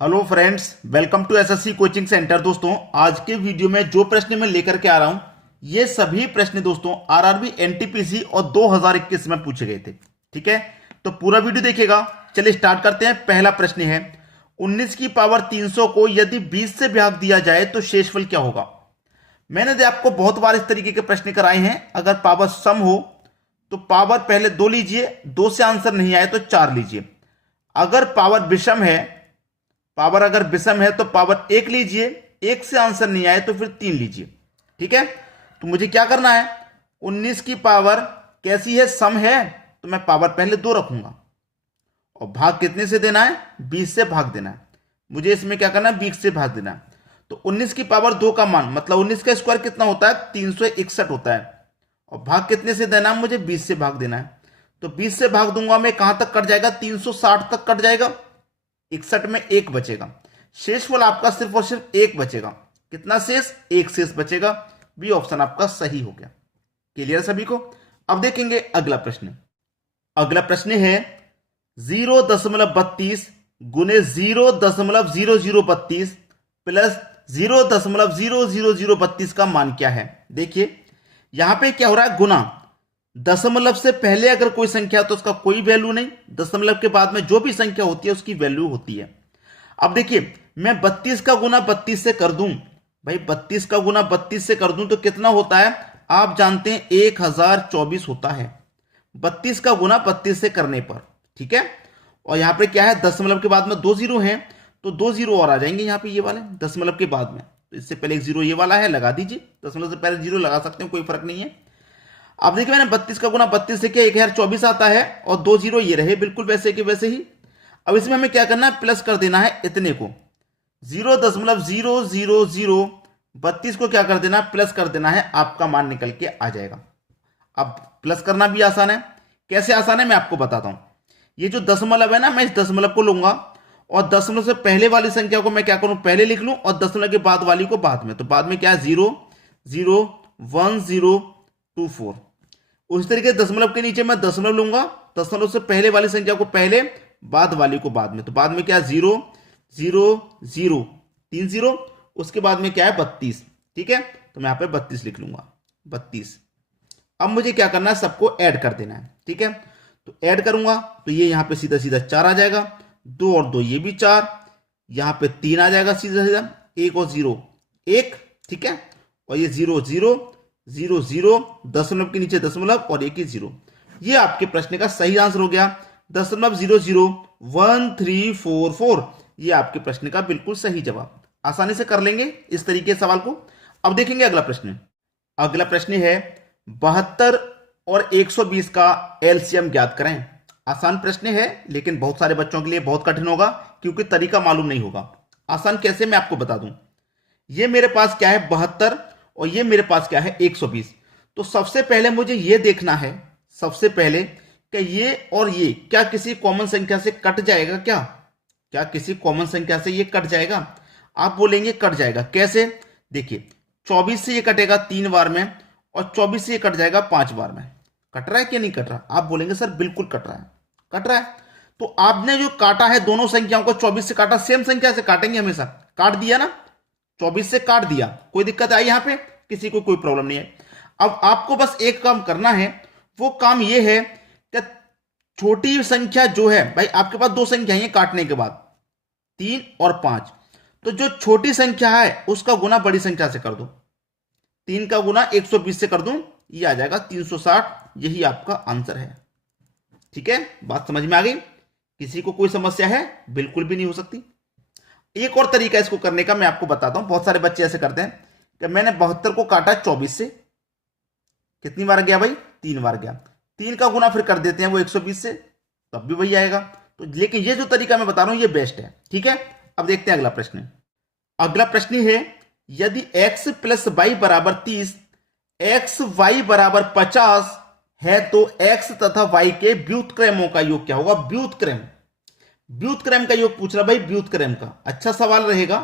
Hello friends, welcome to SSC coaching centre. दोस्तों, आज के वीडियो में जो प्रश्न मैं लेकर के आ रहा हूं, ये सभी प्रश्न दोस्तों आरआरबी एनटीपीसी और 2021 में पूछे गए थे। ठीक है, तो पूरा वीडियो देखिएगा। चलिए स्टार्ट करते हैं। पहला प्रश्न है, 19 की पावर 300 को यदि 20 से भाग दिया जाए तो शेषफल क्या होगा। मैंने आपको बहुत बार इस तरीके के प्रश्न कराए हैं। अगर पावर सम हो तो पावर पहले 2 लीजिए, 2 से आंसर नहीं आए तो 4 लीजिए। अगर पावर विषम है, अगर विषम है तो पावर 1 लीजिए, 1 से आंसर नहीं आए तो फिर 3 लीजिए। ठीक है, तो मुझे क्या करना है, 19 की पावर कैसी है, सम है, तो मैं पावर पहले 2 रखूंगा और भाग कितने से देना है, 20 से भाग देना है। मुझे इसमें क्या करना है, 20 से भाग देना है। तो 19 की पावर 2 का मान मतलब 19 का स्क्वायर कितना होता है, 361 होता है। और भाग कितने से देना है, मुझे 20 से भाग देना है। तो 20 से भाग दूंगा मैं, कहां तक कट जाएगा, 360 तक कट जाएगा। 61 में 1 बचेगा। शेषफल आपका सिर्फ और सिर्फ 1 बचेगा। कितना शेष, 1 शेष बचेगा। बी ऑप्शन आपका सही हो गया। क्लियर सभी को। अब देखेंगे अगला प्रश्न। अगला प्रश्न है 0.32 गुने 0.0032 प्लस 0.00032 का मान क्या है। देखिए यहां पे क्या हो रहा है, गुना। दशमलव से पहले अगर कोई संख्या तो उसका कोई वैल्यू नहीं, दशमलव के बाद में जो भी संख्या होती है उसकी वैल्यू होती है। अब देखिए मैं 32 का गुना 32 से कर दूं, भाई 32 का गुना 32 से कर दूं तो कितना होता है, आप जानते हैं 1024 होता है 32 का गुना 32 से करने पर। ठीक है, और यहां पे क्या है, दशमलव के बाद में 2 जीरो हैं तो 2 जीरो और आ जाएंगे यहां पे, ये वाले दशमलव के बाद में। तो इससे पहले एक जीरो ये वाला है, लगा दीजिए। दशमलव से पहले जीरो लगा सकते हैं, कोई फर्क नहीं है। अब देखिए मैंने 32 का गुना 32 से किया, 1024 आता है और 2 जीरो ये रहे बिल्कुल वैसे के वैसे ही। अब इसमें हमें क्या करना है, प्लस कर देना है इतने को, 0.00032 को क्या कर देना है, प्लस कर देना है, आपका मान निकल के आ जाएगा। अब प्लस करना भी आसान है। कैसे आसान है मैं आपको बताता हूं। ये जो दशमलव है ना, मैं इस दशमलव को लूंगा और दशमलव से पहले वाली संख्या को मैं क्या करूं, पहले लिख लूं और दशमलव के बाद वाली को बाद में। तो बाद में क्या है, 0.01024। उस तरीके दशमलव के नीचे मैं दशमलव लूंगा, दशमलव से पहले वाली संख्या को पहले, बाद वाली को बाद में। तो बाद में क्या है, 0.000 3 जीरो, उसके बाद में क्या है 32। ठीक है, तो मैं यहां पे 32 लिख लूंगा, 32। अब मुझे क्या करना है, सबको ऐड कर देना है। ठीक है, तो ऐड करूंगा तो ये यहां पे सीधा सीधा 4 आ जाएगा, 2 और 2 ये भी 4, यहां पे 3 आ जाएगा सीधा सीधा, 1 और 0 1। ठीक है, और ये 0.000 दशमलव के नीचे दशमलव और एक ही जीरो। ये आपके प्रश्न का सही आंसर हो गया, 0.001344। ये आपके प्रश्न का बिल्कुल सही जवाब। आसानी से कर लेंगे इस तरीके सवाल को। अब देखेंगे अगला प्रश्न। अगला प्रश्न है 72 और 120 का एलसीएम ज्ञात करें। आसान प्रश्न है लेकिन बहुत सारे बच्चों के लिए बहुत कठिन होगा क्योंकि तरीका मालूम नहीं होगा। आसान कैसे मैं आपको बता दूं। ये मेरे पास क्या है 72 और ये मेरे पास क्या है 120। तो सबसे पहले मुझे ये देखना है, सबसे पहले कि ये और ये क्या किसी कॉमन संख्या से कट जाएगा, क्या किसी कॉमन संख्या से ये कट जाएगा। आप बोलेंगे कट जाएगा कैसे, देखिए 24 से ये कटेगा 3 बार में और 24 से ये कट जाएगा 5 बार में। कट रहा है कि नहीं कट रहा, आप बोलेंगे सर बिल्कुल कट रहा है, कट रहा है। तो आपने जो काटा है दोनों संख्याओं को 24 से काटा, सेम संख्या से काटेंगे हमेशा, काट दिया ना, 24 से काट दिया, कोई दिक्कत आई यहां पे, किसी को कोई प्रॉब्लम नहीं है। अब आपको बस एक काम करना है, वो काम ये है कि छोटी संख्या जो है, भाई आपके पास 2 संख्या है काटने के बाद 3 और 5, तो जो छोटी संख्या है उसका गुना बड़ी संख्या से कर दो। 3 का गुना 120 से कर दूं, ये आ जाएगा 360। यही आपका आंसर है। ठीक है, बात समझ में आ गई, किसी को कोई समस्या है, बिल्कुल भी नहीं हो सकती। एक और तरीका इसको करने का मैं आपको बताता हूं। बहुत सारे बच्चे ऐसे करते हैं कि मैंने 72 को काटा 24 से, कितनी बार गया भाई, 3 बार गया, 3 का गुना फिर कर देते हैं वो 120 से, तब भी वही आएगा। तो लेकिन ये जो तरीका मैं बता रहा हूं ये बेस्ट है। ठीक है, अब देखते हैं अगला प्रश्न। अगला प्रश्न है यदि x प्लस वाई बराबर 30, एक्स वाई बराबर 50 है तो x तथा y के व्युत्क्रमों का योग क्या होगा। व्युत्क्रम का योग पूछ रहा भाई, व्युत्क्रम का। अच्छा सवाल रहेगा,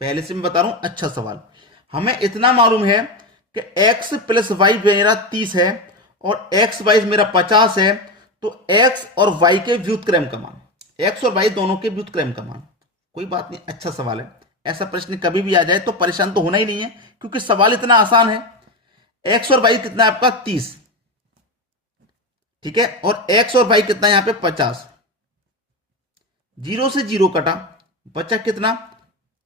पहले से मैं बता रहा हूं, अच्छा सवाल। हमें इतना मालूम है कि x प्लस वाई मेरा 30 है और x वाई मेरा 50 है, तो x और y के व्युत्क्रम का मान, x और y दोनों के व्युत्क्रम का मान कोई बात नहीं, अच्छा सवाल है। ऐसा प्रश्न कभी भी आ जाए तो परेशान तो होना ही नहीं है, क्योंकि सवाल इतना आसान है। एक्स और वाई कितना है आपका 30, ठीक है, और एक्स और वाई कितना है यहां पे 50। जीरो से जीरो कटा, बचा कितना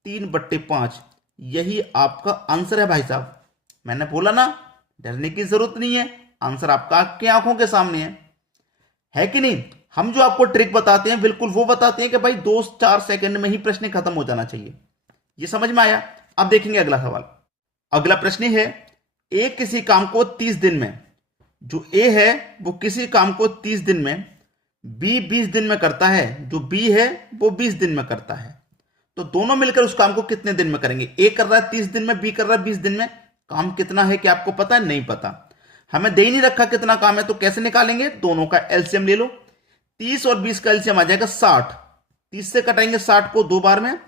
3/5। यही आपका आंसर है भाई साहब। मैंने बोला ना, डरने की जरूरत नहीं है, आंसर आपका आपकी आंखों के सामने है कि नहीं। हम जो आपको ट्रिक बताते हैं बिल्कुल वो बताते हैं कि भाई 2-4 सेकंड में ही प्रश्न खत्म हो जाना चाहिए। ये समझ में आया। अब देखेंगे अगला सवाल। अगला प्रश्न है, ए किसी काम को 30 दिन में, जो ए है वो किसी काम को 30 दिन में, बी 20 दिन में करता है, जो बी है वो 20 दिन में करता है। तो दोनों मिलकर उस काम को कितने दिन में करेंगे। ए कर रहा है 30 दिन में, बी कर रहा है 20 दिन में। काम कितना है कि आपको पता है? नहीं पता। हमें दे ही नहीं रखा कितना काम है, तो कैसे निकालेंगे? दोनों का एलसीएम ले लो। 30 और 20 का एलसीएम आ जाएगा 60। 30 से कटाएंगे 60 को 2 बार में,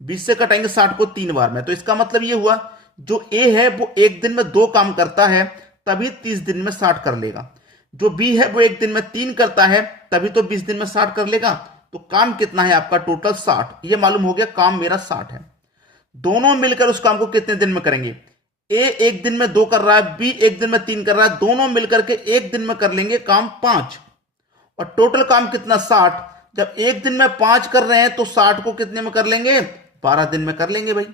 20 से कटाएंगे 60 को 3 बार में। तो इसका मतलब ये हुआ, जो ए है वो एक दिन में 2 काम करता है, तभी 30 दिन में 60 कर लेगा। जो बी है वो एक दिन में 3 करता है, तभी तो 20 दिन में 60 कर लेगा। तो काम कितना है आपका? टोटल 60। ये मालूम हो गया, काम मेरा 60 है। दोनों मिलकर उस काम को कितने दिन में करेंगे? ए एक दिन में 2 कर रहा है, बी एक दिन में 3 कर रहा है, दोनों मिलकर के एक दिन में कर लेंगे काम 5। और टोटल काम कितना? 60। जब एक दिन में 5 कर रहे हैं तो 60 को कितने में कर लेंगे? 12 दिन में कर लेंगे भाई।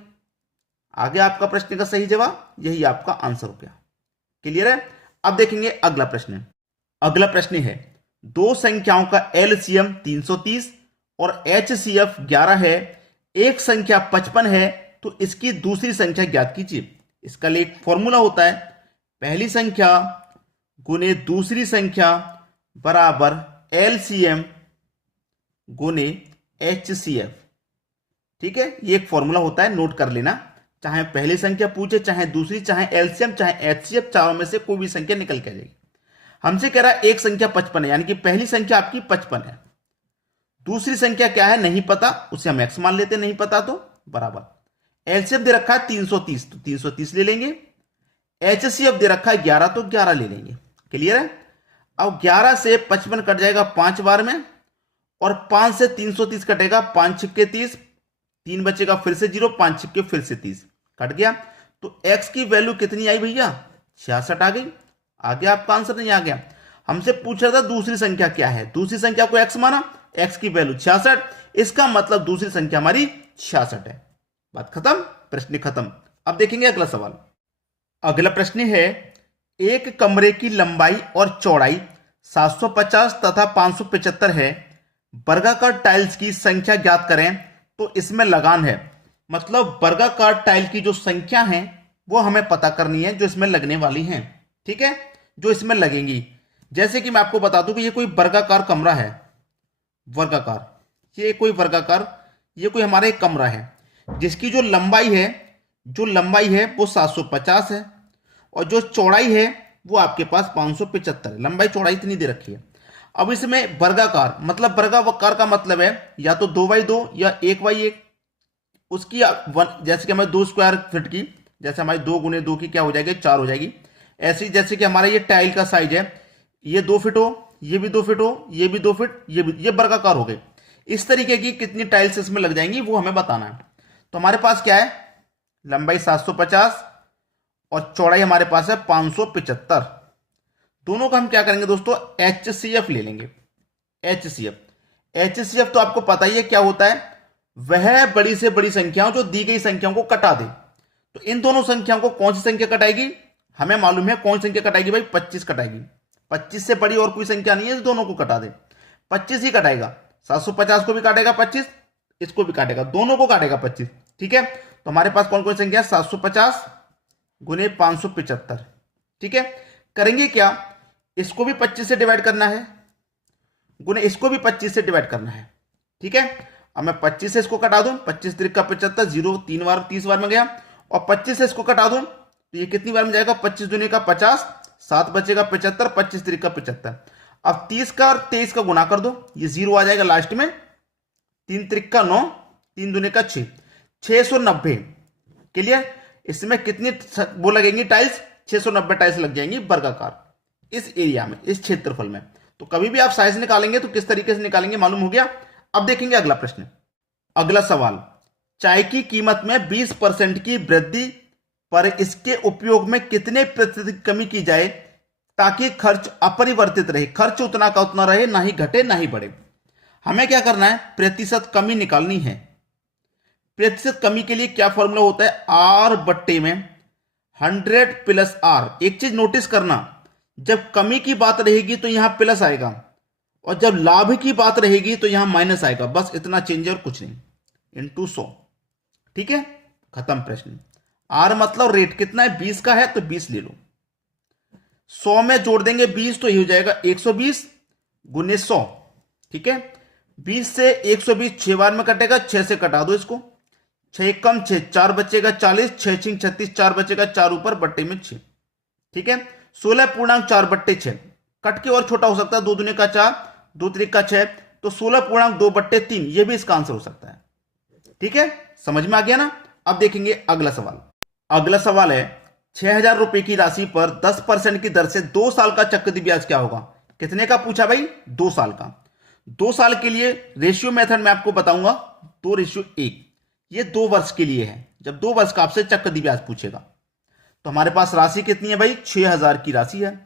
आगे आपका प्रश्न का सही जवाब, यही आपका आंसर हो गया। क्लियर है। अब देखेंगे अगला प्रश्न। अगला प्रश्न है, दो संख्याओं का एलसीएम 330 और एचसीएफ 11 है, एक संख्या 55 है, तो इसकी दूसरी संख्या ज्ञात कीजिए। इसका लिए एक फॉर्मूला होता है, पहली संख्या गुने दूसरी संख्या बराबर एलसीएम गुने एचसीएफ। ठीक है, ये एक फॉर्मूला होता है, नोट कर लेना। चाहे पहली संख्या पूछे, चाहे दूसरी, चाहे एलसीएम, चाहे एचसीएफ, चारों में से कोई भी संख्या निकल के आ जाएगी। हमसे कह रहा है एक संख्या 55 है, यानी कि पहली संख्या आपकी 55 है। दूसरी संख्या क्या है नहीं पता, उसे हम एक्स मान लेते, नहीं पता तो बराबर। एलसीएफ दे रखा है 330, तो 330 ले लेंगे। एचसीएफ दे रखा है 11, तो 11 ले लेंगे। क्लियर है। अब 11 से 55 कट जाएगा 5 बार में, और 5 से 330 कटेगा, 5 छिक्के 30, 3 बचेगा फिर से 0, 5 छिक्के फिर से 30 कट गया। तो x की वैल्यू कितनी आई भैया? 66 आ गई। आ गया आपका आंसर? नहीं आ गया? हमसे पूछ रहा था दूसरी संख्या क्या है, दूसरी संख्या को x माना, x की वैल्यू 66, इसका मतलब दूसरी संख्या हमारी 66 है। बात खत्म, प्रश्न खत्म। अब देखेंगे अगला सवाल। अगला प्रश्न है, एक कमरे की लंबाई और चौड़ाई 750 तथा 575 है, वर्गाकार टाइल्स की संख्या ज्ञात करें। तो इसमें लगान है, मतलब वर्गाकार टाइल की जो संख्या है वो हमें पता करनी है, जो इसमें लगने वाली हैं। ठीक है, जो इसमें लगेंगी। जैसे कि मैं आपको बता दूं कि ये कोई वर्गाकार कमरा है, वर्गाकार, ये कोई वर्गाकार, ये कोई हमारा एक कमरा है, जिसकी जो लंबाई है वो 750 है, और जो चौड़ाई है वो आपके पास 575 है। लंबाई चौड़ाई इतनी दे रखी है। अब इसमें वर्गाकार, मतलब वर्गाकार का मतलब है या तो 2x2 या 1x1। उसकी जैसे कि हमारे 2 स्क्वायर फीट की, जैसे हमारी 2 गुने 2 की क्या हो जाएगी? 4 हो जाएगी। ऐसी जैसे कि हमारा ये टाइल का साइज है, ये 2 फीट हो, ये भी 2 फीट हो, ये भी 2 फीट, ये वर्गाकार हो गए। इस तरीके की कितनी टाइल्स इसमें लग जाएंगी वो हमें बताना है। तो हमारे पास क्या है? लंबाई 750 और चौड़ाई हमारे पास है 575। दोनों का हम क्या करेंगे दोस्तों? एचसीएफ ले लेंगे। एचसीएफ तो आपको पता ही है क्या होता है, वह बड़ी से बड़ी संख्याओं जो दी गई संख्याओं को कटा दे। तो इन दोनों संख्याओं को कौन सी संख्या कटाएगी? हमें मालूम है कौन सी संख्या कटाएगी भाई, 25 कटाएगी। 25 से बड़ी और कोई संख्या नहीं है, दोनों को कटा दे, 25 ही कटाएगा। 750 को भी काटेगा 25, इसको भी काटेगा, दोनों को काटेगा 25। ठीक है, तो हमारे पास कौन कौन सी संख्या? 750 गुने 575। ठीक है, करेंगे क्या? इसको भी 25 से डिवाइड करना है, गुने इसको भी 25 से डिवाइड करना है। ठीक है, अब मैं 25 से इसको कटा दूं, 25 त्रिक का 75, 0 3 बार 30 बार में गया, और 25 से इसको कटा दूं तो ये कितनी बार में जाएगा? 25 दूनी का 50, 7 बचेगा 75, 25 त्रिक का 75। अब 30 का और 23 का गुना कर दो, ये 0 आ जाएगा लास्ट में, 3 त्रिक का 9, 3 दूनी का 6, 690। क्लियर। इसमें कितनी वो लगेंगी टाइल्स? 690 टाइल्स लग जाएंगी वर्गाकार इस एरिया में, इस क्षेत्रफल में। तो कभी भी आप साइज निकालेंगे तो किस तरीके से निकालेंगे मालूम हो गया। अब देखेंगे अगला प्रश्न। अगला सवाल, चाय की कीमत में 20% की वृद्धि पर इसके उपयोग में कितने प्रतिशत की कमी की जाए ताकि खर्च अपरिवर्तित रहे, खर्च उतना का उतना रहे, ना ही घटे ना ही बढ़े। हमें क्या करना है, प्रतिशत कमी निकालनी है। प्रतिशत कमी के लिए क्या फॉर्मूला होता है, आर बट्टे में 100 प्लस आर। एक चीज नोटिस करना, जब कमी की बात रहेगी तो यहां प्लस आएगा और जब लाभ की बात रहेगी तो यहां माइनस आएगा, बस इतना चेंज है और कुछ नहीं, इंटू 100। ठीक है, खत्म प्रश्न। आर मतलब रेट कितना है, 20 का है तो 20 ले लो, 100 में जोड़ देंगे 20 तो ये हो जाएगा 120 गुने 100। ठीक है, 20 से 120 6 बार में कटेगा, 6 से कटा दो इसको, 6 कम 6 4 बचेगा 40, 6 छिंग 36 4 बचेगा, 4 ऊपर बट्टे में 6। ठीक है, 16.4 बट्टे 6 कट के और छोटा हो सकता है, 2 दूने का 4 2 त्रिक का 6, तो 16.2 बट्टे 3, ये भी इसका आंसर हो सकता है। ठीक है, समझ में आ गया ना। अब देखेंगे अगला सवाल। अगला सवाल है 6,000 रुपए की राशि पर 10% की दर से 2 साल का चक्रवृद्धि ब्याज क्या होगा। कितने का पूछा भाई, 2 साल का। 2 साल के लिए रेशियो मेथड मैं आपको बताऊंगा, 2:1। ये 2 वर्ष के लिए है, जब 2 वर्ष का आपसे चक्रवृद्धि ब्याज पूछेगा। तो हमारे पास राशि कितनी है भाई, 6,000 की राशि है,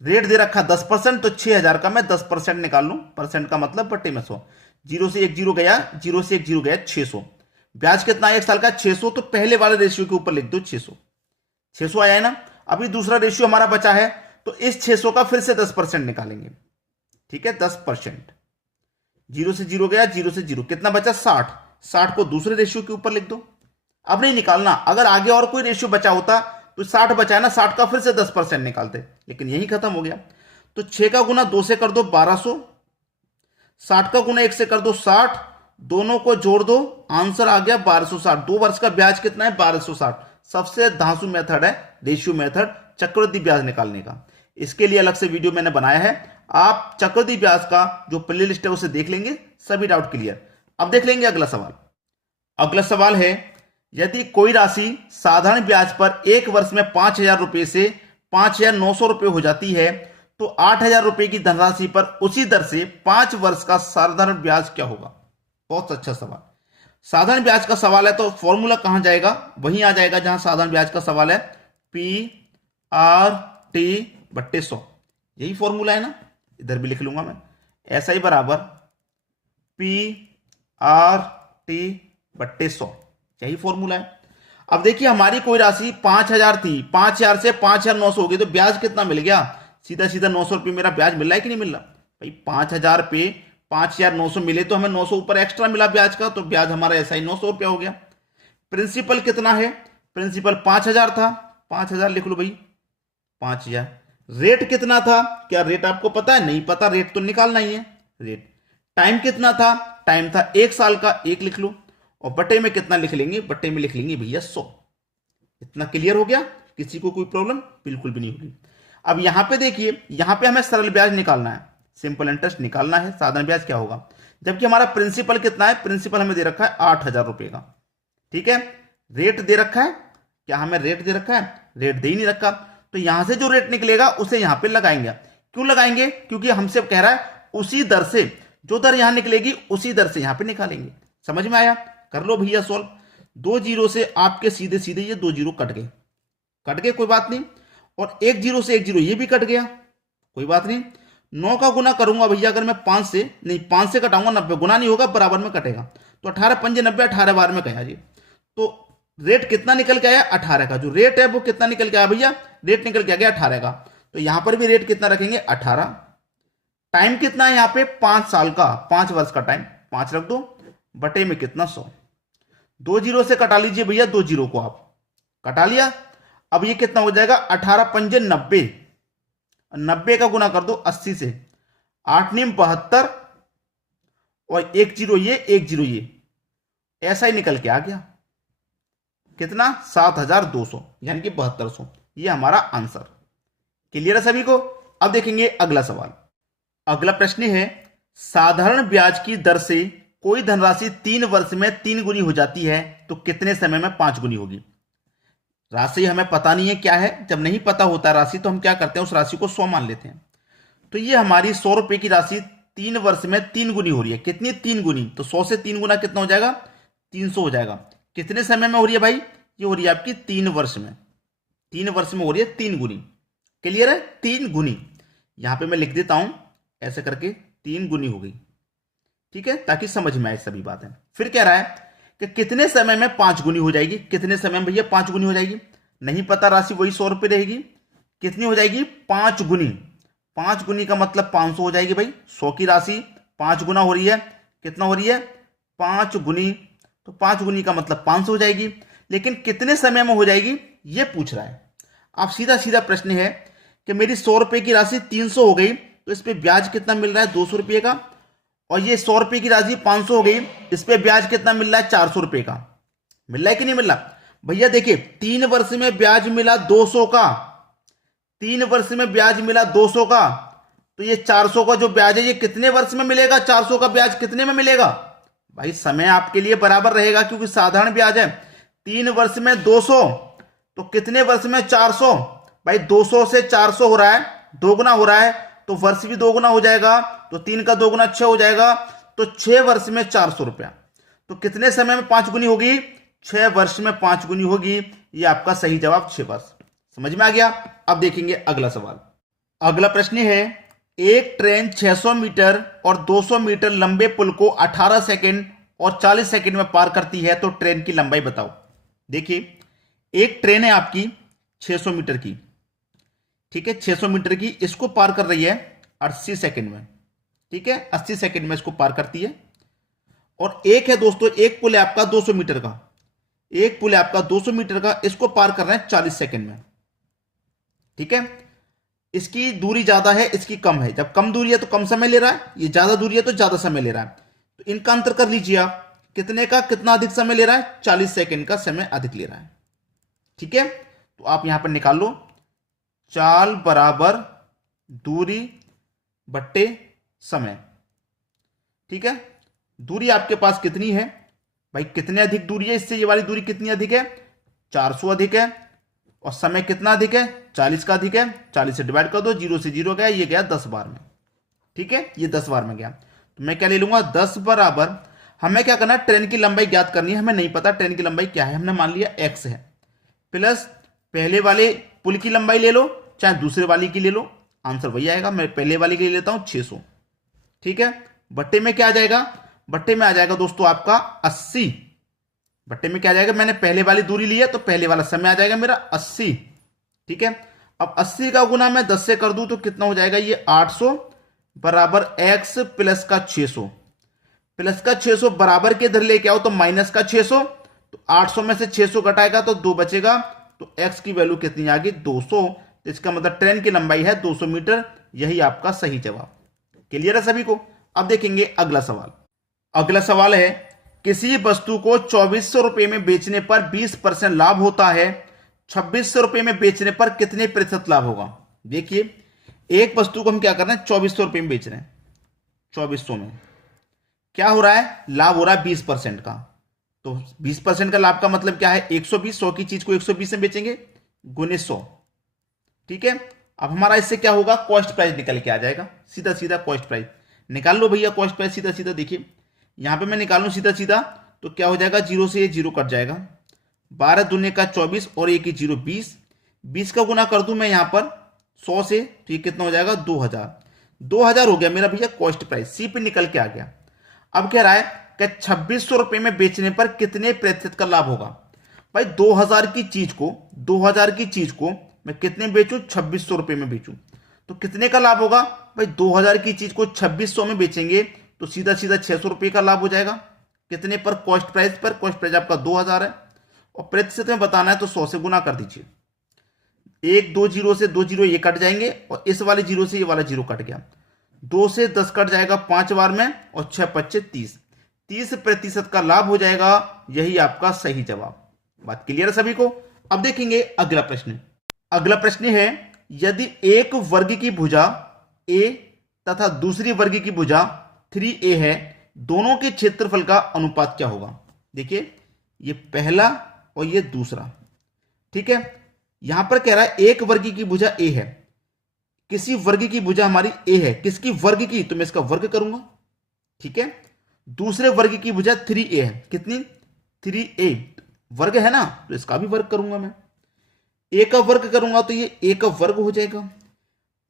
रेट दे रखा 10%, तो 6,000 का मैं 10% निकाल लूं, परसेंट का मतलब बट्टे में 100, 0 से 1 0 गया, 0 से 1 0 गया, 600। ब्याज कितना है 1 साल का, 600, तो पहले वाले रेशियो के ऊपर लिख दो 600। 600 आया है ना। अभी दूसरा रेशियो हमारा बचा है, तो इस 600 का फिर से 10% निकालेंगे। ठीक है, 10%, 0 से 0 गया, 0 से 0, कितना बचा 60। 60 को दूसरे रेशियो के ऊपर लिख दो। अब नहीं निकालना, अगर आगे और कोई रेशियो बचा होता तो 60 बचा है ना, 60 का फिर से 10% निकालते, लेकिन यही खत्म हो गया। तो 6 का गुना 2 से कर दो 1200, 60 का गुना 1 से कर दो 60, दोनों को जोड़ दो, आंसर आ गया 1260। 2 वर्ष का ब्याज कितना है 1260। सबसे धांसू मेथड है रेशियो मेथड चक्रवृद्धि ब्याज निकालने का। इसके लिए अलग से वीडियो मैंने बनाया है, आप चक्रवृद्धि ब्याज का जो प्ले लिस्ट है उसे देख लेंगे, सभी डाउट क्लियर। अब देख लेंगे अगला सवाल। अगला सवाल है, यदि कोई राशि साधारण ब्याज पर 1 वर्ष में 5,000 रुपए से 5,900 रुपए हो जाती है, तो 8,000 रुपए की धनराशि पर उसी दर से 5 वर्ष का साधारण ब्याज क्या होगा। बहुत अच्छा सवाल। साधारण ब्याज का सवाल है तो फॉर्मूला कहां जाएगा, वहीं आ जाएगा जहां साधारण ब्याज का सवाल है, PRT/100। यही फॉर्मूला है ना, इधर भी लिख लूंगा मैं, ऐसा ही बराबर PRT/100, यही फॉर्मूला है। अब देखिए हमारी कोई राशि 5,000 थी, 5,000 से 5,900 हो गई, तो ब्याज कितना मिल गया, सीधा सीधा 900 रुपये मेरा ब्याज मिल रहा है कि नहीं मिल रहा भाई। 5,000 पे 5,900 मिले तो हमें 900 ऊपर एक्स्ट्रा मिला ब्याज का, तो ब्याज हमारा ऐसा ही 900 रुपया हो गया। प्रिंसिपल कितना है, प्रिंसिपल 5,000 था, 5,000 लिख लो भाई 5,000। रेट कितना था, क्या रेट आपको पता है, नहीं पता, रेट तो निकालना ही है रेट। टाइम कितना था, टाइम था 1 साल का, 1 लिख लो, और बटे में कितना लिख लेंगे, बटे में लिख लेंगे भैया 100। इतना क्लियर हो गया, किसी को कोई प्रॉब्लम बिल्कुल भी नहीं होगी। अब यहां पे देखिए, यहां पे हमें सरल ब्याज निकालना है, सिंपल इंटरेस्ट निकालना है, साधारण ब्याज क्या होगा, जबकि हमारा प्रिंसिपल कितना है, प्रिंसिपल हमें दे रखा है 8,000 रुपए का। ठीक है, रेट दे रखा है, क्या हमें रेट दे रखा है, रेट दे ही नहीं रखा, तो यहां से जो रेट निकलेगा उसे यहां पे लगाएंगे। क्यों लगाएंगे, क्योंकि हमसे कह रहा है उसी दर से, जो दर यहां निकलेगी उसी दर से यहां पे निकालेंगे। समझ में आया, कर लो भैया सॉल्व। 2 जीरो से आपके सीधे सीधे ये 2 जीरो कट गए, कोई बात नहीं, और 1 जीरो से 1 जीरो ये भी कट गया, कोई बात नहीं। 9 का गुना करूंगा भैया अगर मैं 5 से, नहीं 5 से कटाऊंगा 90, गुना नहीं होगा बराबर में कटेगा, तो 18 पंजे 90, 18 बार में गया जी। तो रेट कितना निकल के आया 18 का, जो रेट है वो कितना निकल के आया भैया, रेट निकल के आ गया 18 का, तो यहां पर भी रेट कितना रखेंगे 18। टाइम कितना है यहां पे 5 साल का, 5 वर्ष का टाइम, 5 रख दो, बटे में कितना 100। 2 जीरो से कटा लीजिए भैया, 2 जीरो को आप कटा लिया। अब ये कितना हो जाएगा 18 पंजे 90, 90 का गुना कर दो 80 से, 8 नीम 72, और 1 जीरो ये 1 जीरो ये, ऐसा ही निकल के आ गया कितना 7,200, यानी कि 7200। ये हमारा आंसर। क्लियर है सभी को। अब देखेंगे अगला सवाल। अगला प्रश्न है, साधारण ब्याज की दर से कोई धनराशि 3 वर्ष में 3 गुनी हो जाती है, तो कितने समय में 5 गुनी होगी। राशि हमें पता नहीं है क्या है, जब नहीं पता होता राशि तो हम क्या करते हैं, उस राशि को 100 मान लेते हैं। तो ये हमारी 100 रुपए की राशि 3 वर्ष में 3 गुनी हो रही है। कितनी? 3 गुनी। तो 100 से 3 गुना कितना हो जाएगा? 300 हो जाएगा। कितने समय में हो रही है भाई? ये हो रही है आपकी 3 वर्ष में। 3 वर्ष में हो रही है 3 गुनी। क्लियर है? 3 गुनी। यहां पे मैं लिख देता हूं ऐसे करके, 3 गुनी हो गई। ठीक है, ताकि समझ में आए सभी बातें। फिर कह रहा है कि कितने समय में 5 गुनी हो जाएगी? कितने समय में भैया 5 गुनी हो जाएगी? नहीं पता राशि, वही 100 रुपये रहेगी। कितनी हो जाएगी? 5 गुनी। 5 गुनी का मतलब 500 हो जाएगी भाई। 100 की राशि 5 गुना हो रही है, कितना हो रही है? 5 गुनी। तो 5 गुनी का मतलब 500 हो जाएगी। लेकिन कितने समय में हो जाएगी ये पूछ रहा है। आप सीधा सीधा प्रश्न है कि मेरी 100 रुपए की राशि 300 हो गई, तो इस पे ब्याज कितना मिल रहा है? 200 रुपये का। और ये 100 रुपए की राशि 500 हो गई, इस पे ब्याज कितना मिल रहा है? 400 रुपए का। मिल रहा है कि नहीं मिल रहा? भैया देखिए, 3 वर्ष में ब्याज मिला 200 का। 3 वर्ष में ब्याज मिला 200 का। तो ये 400 का जो ब्याज है ये कितने वर्ष में मिलेगा? 400 का ब्याज कितने में मिलेगा? भाई समय आपके लिए बराबर रहेगा, क्योंकि साधारण ब्याज है। 3 वर्ष में 200, तो कितने वर्ष में? 400। भाई 200 से 400 हो रहा है, दोगुना हो रहा है, तो वर्ष भी दोगुना हो जाएगा। तो 3 का दोगुना 6 हो जाएगा। तो 6 वर्ष में 400 रुपया। तो कितने समय में 5 गुनी होगी? 6 वर्ष में 5 गुनी होगी। ये आपका सही जवाब 6 वर्ष। समझ में आ गया? अब देखेंगे अगला सवाल। अगला प्रश्न है, एक ट्रेन 600 मीटर और 200 मीटर लंबे पुल को 18 सेकंड और 40 सेकंड में पार करती है, तो ट्रेन की लंबाई बताओ। देखिए, एक ट्रेन है आपकी 600 मीटर की, ठीक है, 600 मीटर की, इसको पार कर रही है 80 सेकंड में। ठीक है, 80 सेकंड में इसको पार करती है। और एक है दोस्तों, एक पुल है आपका 200 मीटर का, एक पुल है आपका 200 मीटर का, इसको पार कर रहे हैं 40 सेकंड में। ठीक है, इसकी दूरी ज्यादा है, इसकी कम है। जब कम दूरी है तो कम समय ले रहा है, ये ज्यादा दूरी है तो ज्यादा समय ले रहा है। तो इनका अंतर कर लीजिए आप, कितने का कितना अधिक समय ले रहा है? 40 सेकंड का समय अधिक ले रहा है। ठीक है, तो आप यहां पर निकाल लो, चाल बराबर दूरी बट्टे समय। ठीक है, दूरी आपके पास कितनी है भाई? कितने अधिक दूरी है इससे? ये वाली दूरी कितनी अधिक है? 400 अधिक है। और समय कितना अधिक है? 40 का अधिक है। 40 से डिवाइड कर दो, 0 से 0 गया, ये गया 10 बार में। ठीक है, ये 10 बार में गया। तो मैं क्या ले लूंगा? 10 बराबर, हमें क्या करना है? ट्रेन की लंबाई ज्ञात करनी है। हमें नहीं पता ट्रेन की लंबाई क्या है, हमने मान लिया x है, प्लस पहले वाले पुल की लंबाई ले लो, चाहे दूसरे वाली की ले लो, आंसर वही आएगा। मैं पहले वाली के लिए लेता हूं 600। ठीक है, बट्टे में क्या आ जाएगा? बट्टे में आ जाएगा दोस्तों आपका 80। बट्टे में क्या आ जाएगा? मैंने पहले वाली दूरी ली है तो पहले वाला समय आ जाएगा मेरा 80। ठीक है, अब 80 का गुना मैं 10 से कर दूं तो कितना हो जाएगा? ये 800 बराबर x प्लस का 600। प्लस का 600 बराबर के इधर लेके आओ तो माइनस का 600। तो 800 में से 600 घटाएगा तो 2 बचेगा। तो x की वैल्यू कितनी आ गई? 200। तो इसका मतलब ट्रेन की लंबाई है 200 मीटर। यही आपका सही जवाब। क्लियर है सभी को? अब देखेंगे अगला सवाल। अगला सवाल है, किसी वस्तु को 2400 रुपए में बेचने पर 20% लाभ होता है, 2600 रुपए में बेचने पर कितने प्रतिशत लाभ होगा? देखिए, एक वस्तु को हम क्या कर रहे हैं? 2400 रुपए में बेच रहे हैं। 2400 में क्या हो रहा है? लाभ हो रहा है 20% का। तो 20% का लाभ का मतलब क्या है? 120। 100 की चीज को 120 में बेचेंगे, गुने 100। ठीक है, अब हमारा इससे क्या होगा? कॉस्ट प्राइस निकल के आ जाएगा। सीधा सीधा कॉस्ट प्राइस निकाल लो भैया। कॉस्ट प्राइस सीधा सीधा देखिए, यहां पे मैं निकालूं सीधा सीधा तो क्या हो जाएगा? 0 से ये 0 कट जाएगा। 12 दूने का 24 और 1 की 0 20। 20 का गुना कर दूं मैं यहां पर 100 से, तो ये कितना हो जाएगा? 2000। 2000 हो गया मेरा भैया कॉस्ट प्राइस। सी पे निकल के आ गया। अब कह रहा है कि 2600 रुपए में बेचने पर कितने प्रतिशत का लाभ होगा? भाई 2000 की चीज को मैं कितने में बेचूं? 2600 रुपए में बेचूं तो कितने का लाभ होगा? भाई 2000 की चीज को 2600 में बेचेंगे तो सीधा सीधा 600 रुपए का लाभ हो जाएगा। कितने पर? कॉस्ट प्राइस पर। कॉस्ट प्राइस आपका 2000 है और प्रतिशत में बताना है तो 100 से गुना कर दीजिए। 1 2 जीरो से 2 जीरो ये कट जाएंगे और इस वाले जीरो से ये वाला जीरो कट गया। 2 से 10 कट जाएगा 5 बार में और 6 5 30। 30% का लाभ हो जाएगा। यही आपका सही जवाब। बात क्लियर है सभी को? अब देखेंगे अगला प्रश्न। अगला प्रश्न है, यदि एक वर्ग की भुजा a तथा दूसरी वर्ग की भुजा 3a है, दोनों के क्षेत्रफल का अनुपात क्या होगा? देखिए, ये पहला और ये दूसरा। ठीक है, यहां पर कह रहा है एक वर्ग की भुजा a है, किसी वर्ग की भुजा हमारी ए है, किसकी वर्ग की, तो मैं इसका वर्ग करूंगा, ठीक है। दूसरे वर्ग की भुजा 3a है, कितनी 3a वर्ग है ना, तो इसका भी वर्ग करूंगा मैं। ए का वर्ग करूंगा तो ये ए का वर्ग हो जाएगा,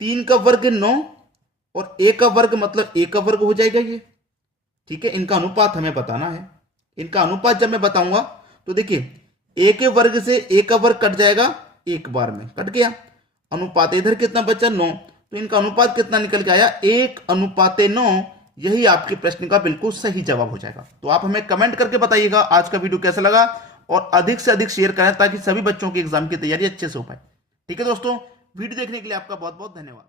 3 का वर्ग 9 और ए का वर्ग मतलब ए का वर्ग हो जाएगा ये, ठीक है। इनका अनुपात हमें बताना है। इनका अनुपात जब मैं बताऊंगा तो देखिए ए के वर्ग से ए का वर्ग कट जाएगा, एक बार में कट गया। अनुपात इधर कितना बचा 9, तो इनका अनुपात कितना निकल के आया 1:9। यही आपके प्रश्न का बिल्कुल सही जवाब हो जाएगा। तो आप हमें कमेंट करके बताइएगा आज का वीडियो कैसा लगा, और अधिक से अधिक शेयर करें ताकि सभी बच्चों की एग्जाम की तैयारी अच्छे से हो पाए। ठीक है दोस्तों, वीडियो देखने के लिए आपका बहुत बहुत धन्यवाद।